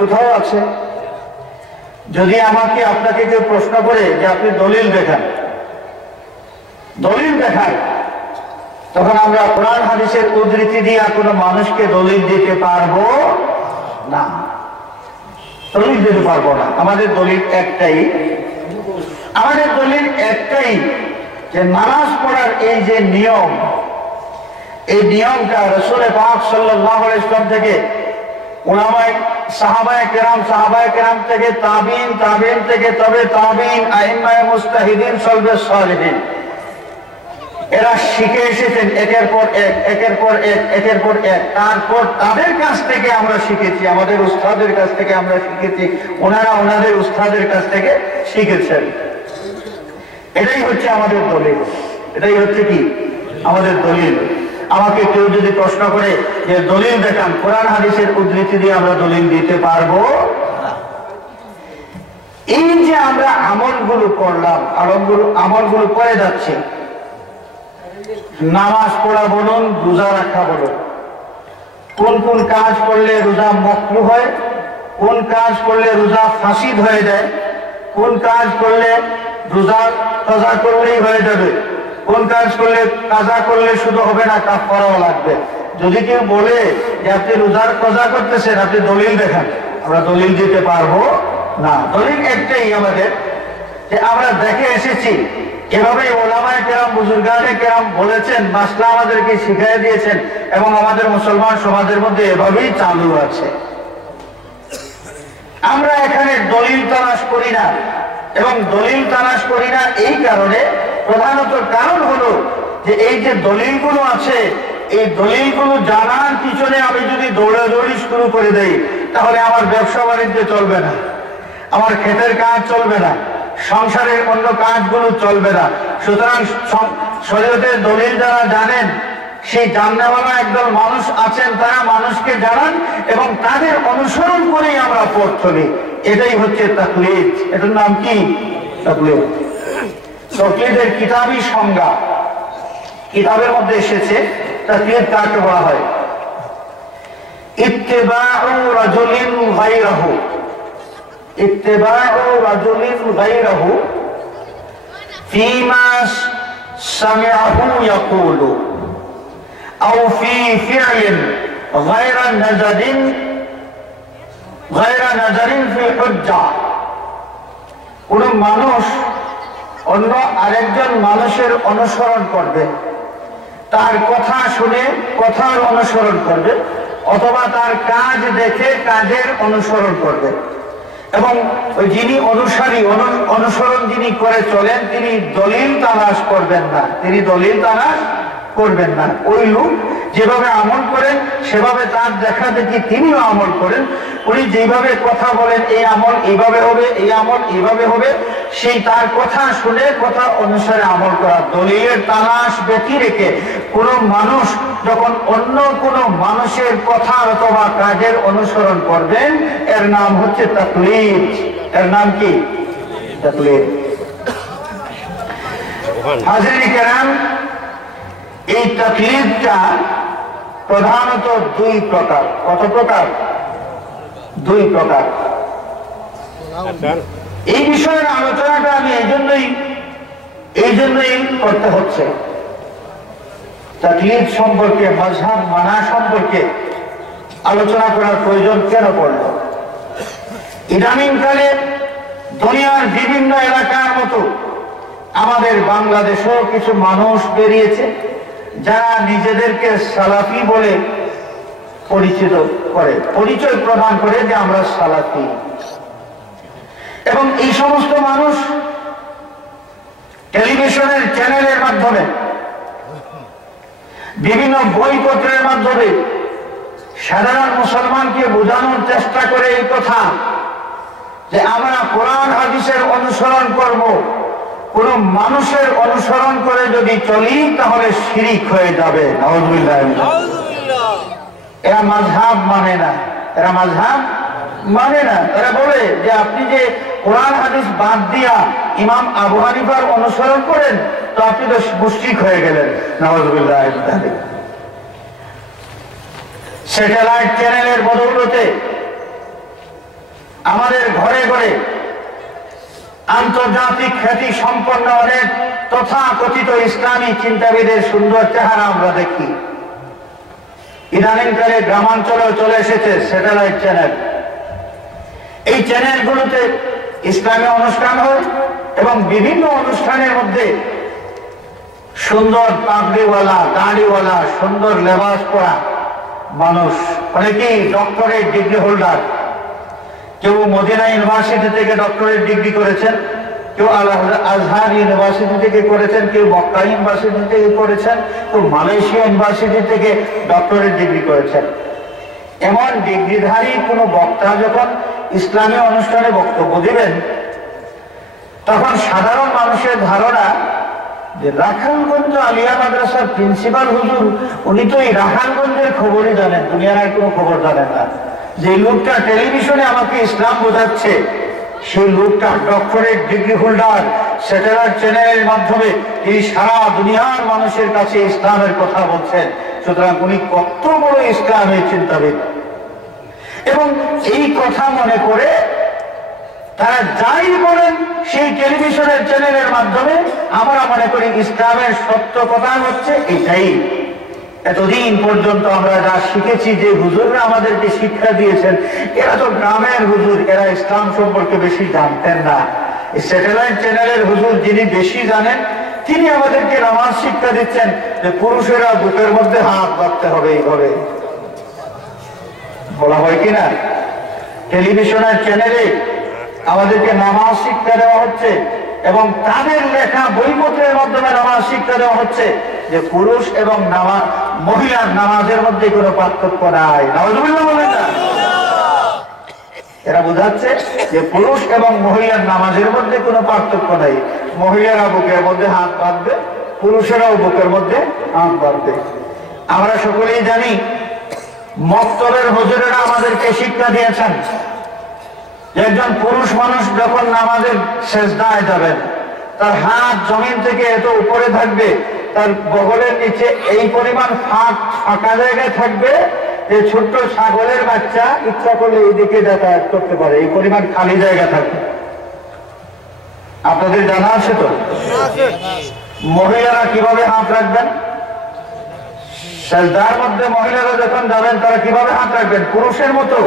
কোথাও আছে? যদি আমাকে আপনাকে কেউ প্রশ্ন করে যে আপনি দলিল দেখান, তখন আমরা কোরআন হাদিসের উদ্ধৃতি দিয়ে কোনো মানুষকে দলিল দিতে পারবো না, আমাদের দলিল একটাই, যে নামাজ পড়ার এই যে নিয়ম, এই নিয়মটা রাসূল পাক সাল্লাল্লাহু আলাইহি ওয়াসাল্লাম থেকে উলামায়ে সাহাবায়ে কেরাম থেকে তাবিঈন থেকে তবে তাবিঈন আইম্মায়ে মুজতাহিদিন সলবে সালেহিন, এরা শিখে এসেছেন একের পর এক। তারপর তাদের কাছ থেকে আমরা শিখেছি, আমাদের উস্তাদের কাছ থেকে আমরা শিখেছি, ওনারা ওনাদের উস্তাদের কাছ থেকে শিখেছেন। এটাই হচ্ছে আমাদের দলিল, এটাই হচ্ছে কি আমাদের দলিল। আমাকে কেউ যদি প্রশ্ন করে যে দলিল দেখান, কোরআন হাদিসের উদ্ধৃতি দিয়ে আমরা দলিল দিতে পারবো না। এই যে আমরা আমলগুলো করলাম, আমলগুলো করে যাচ্ছে, নামাজ পড়া বলুন, রোজা রাখা বলুন, কোন কোন কাজ করলে রোজা মাকরুহ হয়, কোন কাজ করলে রোজা ফাসিদ হয়ে যায়, কোন কাজ করলে রোজা কাজা করলেই হয়ে যাবে, কোন কাজ করলে কাজা করলে শুধু হবে না, কাফারাও লাগবে। যদি কেউ বলে যে আপনি রোজার কাজা করতেছেন, আপনি দলিল দেখান, আমরা দলিল দিতে পারবো না। দলিল একটাই আমাদের, যে আমরা দেখে এসেছি, এভাবে ওলামায়ে কেরাম বুজুর্গানে কেরাম বলেছেন, মাসলা আমাদেরকে শিখিয়ে দিয়েছেন, এবং আমাদের মুসলমান সমাজের মধ্যে এভাবেই চালু আছে। আমরা এখানে দলিল তালাশ করি না, এবং দলিল তালাশ করি না এই কারণে, প্রধানত কারণ হলো যে এই যে দলিলগুলো আছে, এই দলিলগুলো জানার পিছনে আমি যদি দৌড়াদৌড়ি শুরু করে দেই, তাহলে আমার ব্যবসা বাণিজ্য চলবে না, আমার ক্ষেতের কাজ চলবে না, সংসারের অন্য কাজগুলো চলবে না। সুতরাং শরীয়তের দলিল যারা জানেন, সেই জাননেওয়ালা একদল মানুষ আছেন, তারা মানুষকে জানান এবং তাদের অনুসরণ করেই আমরা পথ চলি। এটাই হচ্ছে তাকলিদ। এটার নাম কি? তাকলিদ। তাকলিদের কিতাবী সংজ্ঞা, কিতাবের মধ্যে এসেছে তাকলিদ কাকে বলা হয়? ইত্তিবাউ রাজুলিন গায়রাহু, ইত্তিবাউ রাজুলিন গায়রাহু ফীমা সামিআহু ইয়াকুলু আও ফি ফি'লিন গায়রা নাযারিন ফি হুজ্জা। কোন মানুষ অন্য আরেকজন মানুষের অনুসরণ করবে, তার কথা শুনে কথার অনুসরণ করবে, অথবা তার কাজ দেখে কাজের অনুসরণ করবে, এবং ওই যিনি অনুসরণ যিনি করে চলেন, তিনি দলিল তালাশ করবেন না, ওই লোক যেভাবে আমল করেন সেভাবে তার দেখা দেখি তিনিও আমল করেন। উনি যেভাবে কথা বলেন, এই আমল এইভাবে হবে, এই আমল এইভাবে হবে, সেই তার কথা শুনে কথা অনুসারে আমল করা। দলিলের তালাশ ব্যতি রেখে কোন মানুষ যখন অন্য কোন মানুষের কথা অথবা কাজের অনুসরণ করবেন, এর নাম হচ্ছে তাকলিদ। এর নাম কি? তাকলিদ। হাজরিন কেরাম, এই তাকলিদটা প্রধানত দুই প্রকার। কত প্রকার? দুই প্রকার। এই বিষয়ের আলোচনাটা আমি এই জন্যই করতে হচ্ছে। তাকলিদ সম্পর্কে, মাযহাব মানা সম্পর্কে আলোচনা করার প্রয়োজন কেন পড়ল? ইদানিংকালে দুনিয়ার বিভিন্ন এলাকার মতো আমাদের বাংলাদেশেও কিছু মানুষ বেরিয়েছে, যারা নিজেদেরকে সালাফি বলে পরিচয় প্রদান করে যে আমরা সালাফি। এবং এই সমস্ত মানুষ টেলিভিশনের চ্যানেলের মাধ্যমে, বিভিন্ন বইপত্রের মাধ্যমে সাধারণ মুসলমানকে বোঝানোর চেষ্টা করে এই কথা যে আমরা কোরআন হাদিসের অনুসরণ করব, কোন মানুষের অনুসরণ করে যদি চলি তাহলে শিরিক হয়ে যাবে। নাউযুবিল্লাহ। এরা মাযহাব মানে না, এরা বলে যে আপনি যে কোরআন হাদিস বাদ দিয়া ইমাম আবু হানিফার অনুসরণ করেন, তো আপনি তো মুশরিক হয়ে গেলেন। নাউযুবিল্লাহ। স্যাটেলাইট চ্যানেলের বদৌলতে আমাদের ঘরে ঘরে আন্তর্জাতিক খ্যাতি সম্পন্ন অনেক তথাকথিত ইসলামী চিন্তাবিদের সুন্দর চেহারা আমরা দেখি। ইদানিংকালে গ্রামাঞ্চলেও চলে এসেছে স্যাটেলাইট চ্যানেল। এই চ্যানেলগুলোতে ইসলামী অনুষ্ঠান হয় এবং বিভিন্ন অনুষ্ঠানের মধ্যে সুন্দর পাগড়িওয়ালা, দাড়িওয়ালা, সুন্দর লেবাস পরা মানুষ, অনেকেই ডক্টরেট ডিগ্রি হোল্ডার, কেউ মদিনা ইউনিভার্সিটি থেকে ডক্টরেট ডিগ্রি করেছেন, কেউ আজহার ইউনিভার্সিটি থেকে করেছেন, কেউ মক্কা ইউনিভার্সিটি থেকে করেছেন, কেউ মালয়েশিয়া ইউনিভার্সিটি থেকে ডক্টরেট ডিগ্রি করেছেন। এমন ডিগ্রিধারী কোনো বক্তা যখন ইসলামী অনুষ্ঠানে বক্তব্য দিবেন, তখন সাধারণ মানুষের ধারণা যে রাখালগঞ্জ আলিয়া মাদ্রাসার প্রিন্সিপাল হুজুর, উনি তো এই রাখালগঞ্জের খবরই জানেন, দুনিয়ার আর কোনো খবর জানেন না। যে লোকটা টেলিভিশনে আমাকে ইসলাম বোঝাচ্ছে, সেই লোকটা ডক্টরেট ডিগ্রি হোল্ডার, স্যাটেলাইট চ্যানেলের মাধ্যমে তিনি সারা দুনিয়ার মানুষের কাছে ইসলামের কথা বলছেন। সুতরাং উনি কত বড় ইসলামের চিন্তাবিদ। এবং এই কথা মনে করে তারা যাই বলেন সেই টেলিভিশনের চ্যানেলের মাধ্যমে আমরা মনে করি ইসলামের সত্য কথা হচ্ছে এটাই। এতদিন পর্যন্ত আমরা যা শিখেছি, যে হুজুররা আমাদেরকে শিক্ষা দিয়েছেন, এরা তো গ্রামের হুজুর, এরা ইসলাম সম্পর্কে বেশি জানতেন না। স্যাটেলাইট চ্যানেলের হুজুর যিনি বেশি জানেন, তিনি আমাদেরকে নামাজ শিক্ষা দিচ্ছেন যে পুরুষেরা বুকের মধ্যে হাত বাঁধতে হবে, এইভাবে বলা হয় কিনা। টেলিভিশনের চ্যানেলে আমাদেরকে নামাজ শিক্ষা দেওয়া হচ্ছে এবং তাদের লেখা বইপত্রের মাধ্যমে নামাজ শিক্ষা দেওয়া হচ্ছে যে পুরুষ এবং মহিলার নামাজের মধ্যে কোনো পার্থক্য নাই। নাউজুবিল্লাহ বলেন না? এরা বোঝাচ্ছে যে পুরুষ এবং মহিলার নামাজের মধ্যে কোনো পার্থক্য নাই। মহিলারা বুকের মধ্যে হাত বাঁধবে, পুরুষেরাও বুকের মধ্যে হাত বাঁধবে। আমরা সকলেই জানি মক্তবের হুজুরেরা আমাদেরকে শিক্ষা দিয়েছেন, একজন পুরুষ মানুষ যখন নামাজের সেজদায় যাবেন, তার হাত জমিন থেকে এত উপরে থাকবে, তার বগলের নিচে এই পরিমাণ ফাঁকা জায়গায় থাকবে যে ছোট্ট ছাগলের বাচ্চা ইচ্ছা করলে এইদিকে যাতায়াত করতে পারে, এই পরিমাণ খালি জায়গা থাকবে। আপনাদের জানা আছে তো? মহিলারা কিভাবে হাত রাখবেন? সেজদার মধ্যে মহিলারা যখন যাবেন তারা কিভাবে হাত রাখবেন? পুরুষের মতো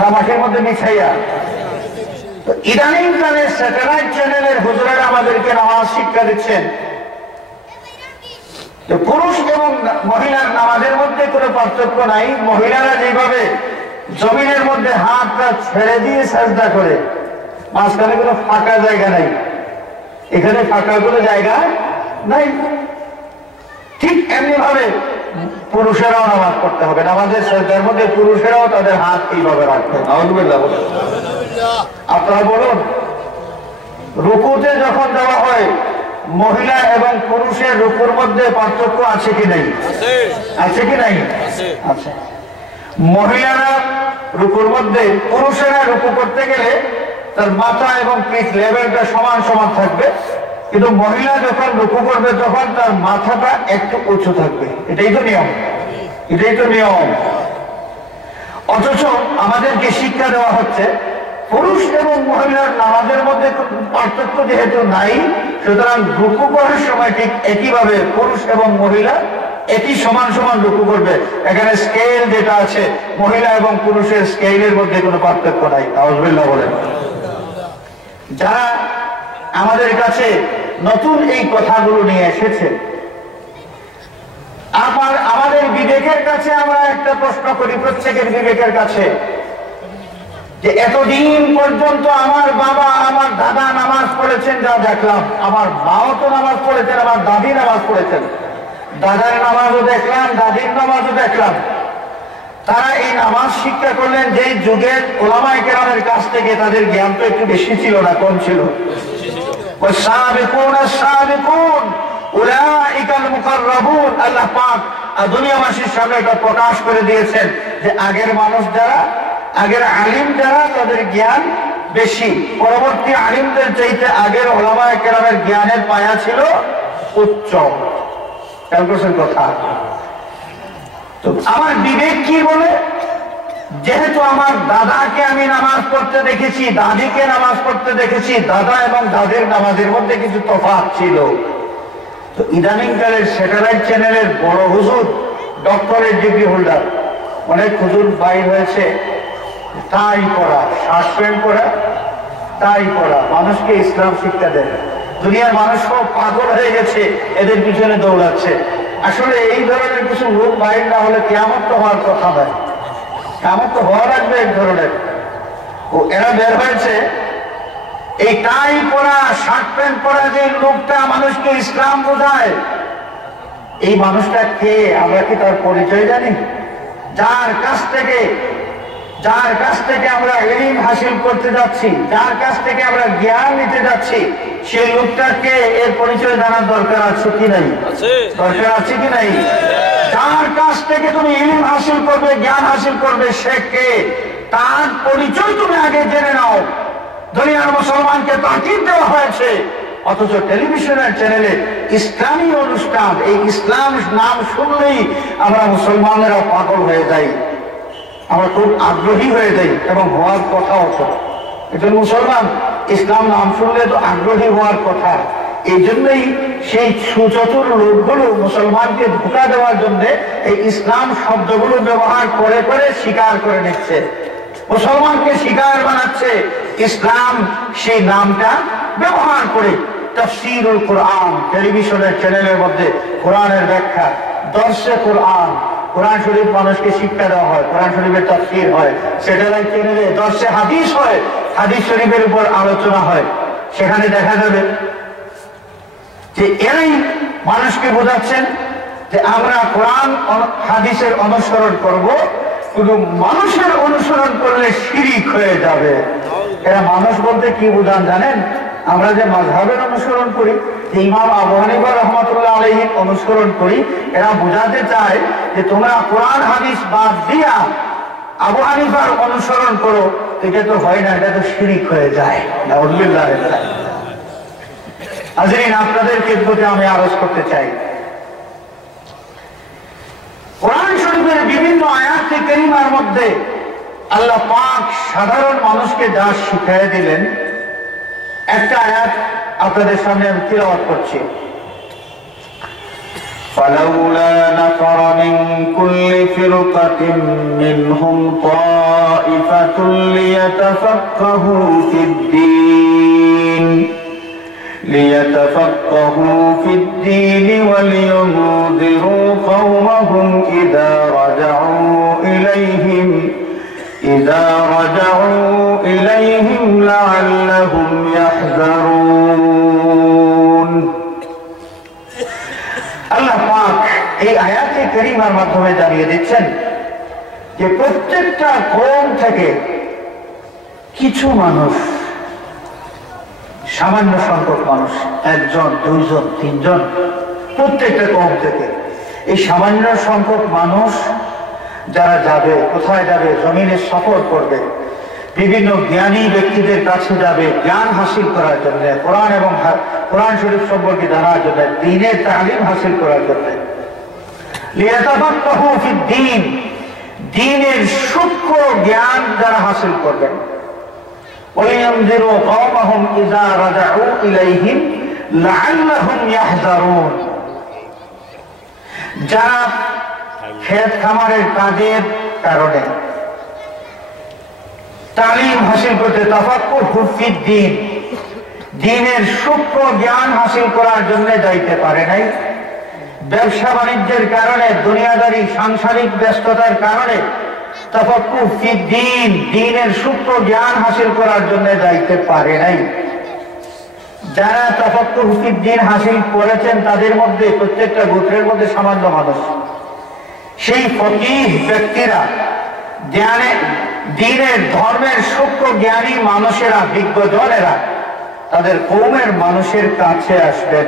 না মাটির মধ্যে মিছাইয়া? ইদানিং কালে স্যাটেলাইট চ্যানেলের হুজুরেরা আমাদেরকে নামাজ শিক্ষা দিচ্ছেন যে পুরুষ এবং মহিলার নামাজের মধ্যে কোনো পার্থক্য নাই। মহিলারা যেভাবে জমিনের মধ্যে হাতটা ছেড়ে দিয়ে সাজদা করে, মাঝখানে কোনো ফাঁকা জায়গা নাই, এখানে ফাঁকা কোনো জায়গা নাই, ঠিক এমনি ভাবে পুরুষেরাও নামাজ পড়তে হবে। নামাজের সাজদার মধ্যে পুরুষেরাও তাদের হাত এইভাবে রাখবে। আউযুবিল্লাহ। আপনারা বলুন, রুকুতে যখন দেওয়া হয়, মহিলা এবং পুরুষের রুকুর মধ্যে পার্থক্য আছে কি নাই? আছে কি নাই? আছে। মহিলারা রুকুর মধ্যে, পুরুষেরা রুকু করতে গেলে তার মাথা এবং পিঠ লেভেলটা সমান সমান থাকবে, কিন্তু মহিলা যখন রুকু করবে তখন তার মাথাটা একটু উঁচু থাকবে। এটাই তো নিয়ম, এটাই তো নিয়ম। অথচ আমাদেরকে শিক্ষা দেওয়া হচ্ছে পুরুষ এবং মহিলার নামাজের মধ্যে পার্থক্য যেহেতু নাই, সুতরাং রুকু করার সময় ঠিক একইভাবে পুরুষ এবং মহিলা একই সমান সমান রুকু করবে। এখানে স্কেল যেটা আছে, মহিলা এবং পুরুষের স্কেলের মধ্যে কোনো পার্থক্য নাই। আউযুবিল্লাহ বলেন। যারা আমাদের কাছে নতুন এই কথাগুলো নিয়ে এসেছে, আমাদের বিবেকের কাছে আমরা একটা প্রশ্ন করি, প্রত্যেকের বিবেকের কাছে, যে এতদিন পর্যন্ত আমার বাবা আমার দাদা নামাজ পড়েছেন, যা দেখলাম, আমার মাও তো নামাজ পড়েছেন, আমার দাদি নামাজ পড়েছেন, দাদার নামাজও দেখলাম, দাদির নামাজও দেখলাম। তারা এই নামাজ শিক্ষা করলেন যেই যুগের ওলামায়ে কেরামের কাছ থেকে। তাদের জ্ঞান তো একটু বেশি ছিল না, কম ছিল। আল্লাহ পাক দুনিয়াবাসীর সামনে এটা প্রকাশ করে দিয়েছেন যে আগের মানুষ যারা, আগের আলিম যারা, তাদের জ্ঞান বেশি। পরবর্তী আলিমদের চাইতে আগের ওলামায়ে কেরামের জ্ঞানের পায়া ছিল উচ্চ। কথা তো আমার বিবেক কি বলে? যেহেতু আমার দাদাকে আমি নামাজ পড়তে দেখেছি, দাদিকে নামাজ পড়তে দেখেছি, দাদা এবং দাদির নামাজের মধ্যে কিছু তফাৎ ছিল। তো ইদানিংকালের স্যাটেলাইট চ্যানেলের বড় হুজুর, ডক্টরেট ডিগ্রি হোল্ডার, অনেক হুজুর বাইর হয়েছে, তাই পড়া, শার্ট প্যান্ট পরা, তাই পড়া, মানুষকে ইসলাম শিক্ষা দেয়। দুনিয়ার মানুষ সব পাগল হয়ে গেছে, এদের পিছনে দৌড়াচ্ছে। আসলে এই ধরনের কিছু লোক বাইর না হলে কিয়ামত তো হওয়ার কথা নয়, কিয়ামত তো হওয়া লাগবে এক ধরনের। ও এরা বের হয়েছে, এই টাই পরা, শার্ট প্যান্ট পরা যে লোকটা মানুষকে ইসলাম বোঝায়, এই মানুষটা কে? আমরা কি তার পরিচয় জানি? যার কাছ থেকে আমরা ইলম হাসিল করতে যাচ্ছি, যার কাছ থেকে আমরা জ্ঞান নিতে যাচ্ছি, সেই লোকটাকে এর পরিচয় জানার দরকার আছে কি নাই? দরকার আছে কি নাই? যার কাছ থেকে তুমি ইলম হাসিল করবে, জ্ঞান হাসিল করবে, সে কে, তার পরিচয় তুমি আগে জেনে নাও। দুনিয়ার মুসলমানকে তাকিদ দেওয়া হয়েছে, অথচ টেলিভিশনের চ্যানেলে ইসলামী অনুষ্ঠান, এই ইসলাম নাম শুনলেই আমরা মুসলমানেরা পাগল হয়ে যাই, আমরা খুব আগ্রহী হয়ে যাই, এবং হওয়ার কথা হতো। একজন মুসলমান ইসলাম নাম শুনলে তো আগ্রহী হওয়ার কথা। এই জন্যই সেই সুচতুর লোকগুলো মুসলমানকে ধোঁকা দেওয়ার জন্য এই ইসলাম শব্দগুলো ব্যবহার করে করে স্বীকার করে নিচ্ছে, মুসলমানকে শিকার বানাচ্ছে। ইসলাম সেই নামটা ব্যবহার করে তাফসীরুল কোরআন, টেলিভিশনের চ্যানেলের মধ্যে কোরআনের ব্যাখ্যা, দর্শে কোরআন, কোরআন শরীফ মানুষকে শিক্ষা দেওয়া হয়, কোরআন শরীফের তাফসীর হয়। স্যাটেলাইট চ্যানেলে দর্শে হাদিস হয়, হাদিস শরীফের উপর আলোচনা হয়। সেখানে দেখা যাবে যে এরাই মানুষকে বোঝাচ্ছেন যে আমরা কোরআন হাদিসের অনুসরণ করব, শুধু মানুষের অনুসরণ করলে শিরিক হয়ে যাবে। এরা মানুষ বলতে কি বোঝান জানেন? আমরা যে মাযহাবের অনুসরণ করি, যে ইমাম আবু হানিফা রাহমাতুল্লাহ আলাইহির অনুসরণ করি, এরা বোঝাতে চায় যে তোমরা কোরআন হাদিস বাদ দিয়া আবু হানিফার অনুসরণ করো, এটা তো হয় না, এটা তো শিরিক হয়ে যায়। নাউযুবিল্লাহ। হাজরিন, আপনাদের ক্ষেত্রে আমি আরজ করতে চাই, কোরআন শরীফের বিভিন্ন আয়াতে কারিমার মধ্যে আল্লাহ পাক সাধারণ মানুষকে যা শিখিয়ে দিলেন, একটা আয়াত আপনাদের সামনে আমি তিলাওয়াত করছি। فلولا نفر من كل فرقة منهم طائفة ليتفقهوا في الدين ولينذروا قومهم إذا رجعوا إليهم لعلهم يحذرون। আল্লাহ পাক এই আয়াতে কারিমার মাধ্যমে জানিয়ে দিচ্ছেন যে প্রত্যেকটা কওম থেকে কিছু মানুষ, সামান্য সংখ্যক মানুষ, একজন, দুইজন, তিনজন, প্রত্যেকটা কওম থেকে এই সামান্য সংখ্যক মানুষ যারা যাবে, কোথায় যাবে? জমিনে সফর করবে, বিভিন্ন জ্ঞানী ব্যক্তিদের কাছে যাবে জ্ঞান হাসিল করার জন্য, কোরআন এবং কোরআন শরীফ সম্পর্কে জানার জন্য, দ্বীনের তালিম হাসিল করার জন্য। লিয়াতাফাক্কাহু ফিদ্দীন, দ্বীনের সূক্ষ্ম জ্ঞান যারা হাসিল করবেন। ওয়ালিয়ানযিরু কওমাহুম ইযা রাজাউ ইলাইহিম লাআল্লাহুম ইয়াহযারুন, যারা ক্ষেত খামারের কাজের কারণে তালিম হাসিল করতে, তাফাক্কুহু ফিদ্দীন, দ্বীনের সূক্ষ্ম জ্ঞান হাসিল করার জন্য যাইতে পারে নাই, ব্যবসা বাণিজ্যের কারণে, দুনিয়াদারি সাংসারিক ব্যস্ততার কারণে তাফাক্কুহু ফিদ্দীন, দ্বীনের সূক্ষ্ম জ্ঞান হাসিল করার জন্য যাইতে পারে নাই। যারা তাফাক্কুহু ফিদ্দীন হাসিল করেছেন তাদের মধ্যে প্রত্যেকটা গোত্রের মধ্যে সামান্য মানুষ, সেই ফকিহ ব্যক্তিরা, দ্বীনের ধর্মের সূক্ষ্ম জ্ঞানী মানুষেরা, বিজ্ঞজনেরা তাদের কওমের মানুষের কাছে আসবেন।